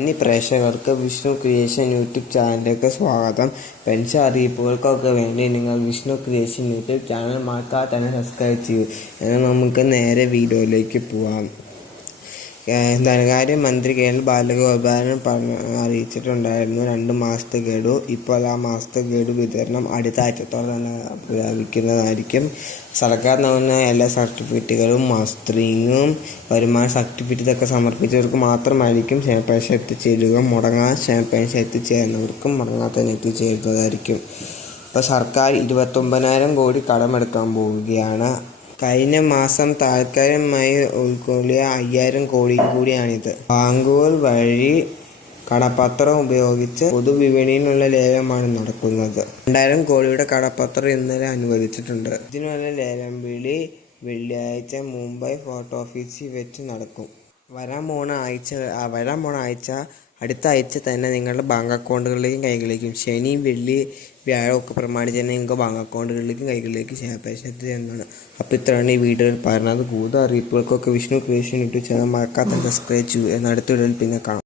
ഇനി പ്രേക്ഷകർക്ക് Vishnu creation YouTube ചാനലിലേക്ക് സ്വാഗതം. പെൻഷൻ അറിയിപ്പുകൾക്കൊക്കെ വേണ്ടി നിങ്ങൾ വിഷ്ണു ക്രിയേഷൻ യൂട്യൂബ് ചാനൽ മറക്കാതെ തന്നെ സബ്സ്ക്രൈബ് ചെയ്യൂ. എന്നാൽ നമുക്ക് നേരെ വീഡിയോയിലേക്ക് പോവാം. ധനകാര്യമന്ത്രി കെ എൻ ബാലഗോപാലൻ പറഞ്ഞു അറിയിച്ചിട്ടുണ്ടായിരുന്നു രണ്ട് മാസത്തെ ഗഡു. ഇപ്പോൾ ആ മാസത്തെ ഗഡു വിതരണം അടുത്ത ആഴ്ചത്തോടെ തന്നെ പ്രഖ്യാപിക്കുന്നതായിരിക്കും സർക്കാർ നൽകുന്ന എല്ലാ സർട്ടിഫിക്കറ്റുകളും മസ്റ്ററിങ്ങും വരുമാന സർട്ടിഫിക്കറ്റ് ഇതൊക്കെ സമർപ്പിച്ചവർക്ക് മാത്രമായിരിക്കും പെൻഷൻ എത്തിച്ചേരുക. മുടങ്ങാൻ പെൻഷൻ എത്തിച്ചേരുന്നവർക്കും മുടങ്ങാത്തതിന് എത്തിച്ചേരുന്നതായിരിക്കും. ഇപ്പോൾ സർക്കാർ ഇരുപത്തൊമ്പതിനായിരം കോടി കടമെടുക്കാൻ പോവുകയാണ്. കഴിഞ്ഞ മാസം താൽക്കാലികമായി ഉൾക്കൊള്ളിയ അയ്യായിരം കോടി കൂടിയാണിത്. ബാങ്കുകൾ വഴി കടപ്പത്രം ഉപയോഗിച്ച് പൊതുവിപണിയിലുള്ള ലേലമാണ് നടക്കുന്നത്. രണ്ടായിരം കോടിയുടെ കടപ്പത്രം ഇന്നലെ അനുവദിച്ചിട്ടുണ്ട്. ഇതിനുള്ള ലേലം വിളി വെള്ളിയാഴ്ച മുംബൈ ഫോർട്ട് ഓഫീസിൽ വെച്ച് നടക്കും. വരാൻ പോണ ആഴ്ച വരാൻ പോണ ആഴ്ച അടുത്ത ആഴ്ച തന്നെ നിങ്ങളുടെ ബാങ്ക് അക്കൗണ്ടുകളിലേക്കും കൈകളിലേക്കും ശനിയും വെള്ളി വ്യാഴം ഒക്കെ പ്രമാണിച്ച് തന്നെ നിങ്ങൾക്ക് ബാങ്ക് അക്കൗണ്ടുകളിലേക്കും കൈകളിലേക്കും ശേഖരിച്ചത് എന്നാണ് അപ്പോൾ ഇത്രയാണ് ഈ വീഡിയോയിൽ പറഞ്ഞത് കൂടുതൽ അറിയിപ്പുകൾക്കൊക്കെ വിഷ്ണു ക്രിയേഷൻ യൂട്യൂബ് ചാനൽ മറക്കാത്ത സബ്സ്ക്രൈബ് ചെയ്യൂ. എന്ന അടുത്ത വീഡിയോയിൽ പിന്നെ കാണാം.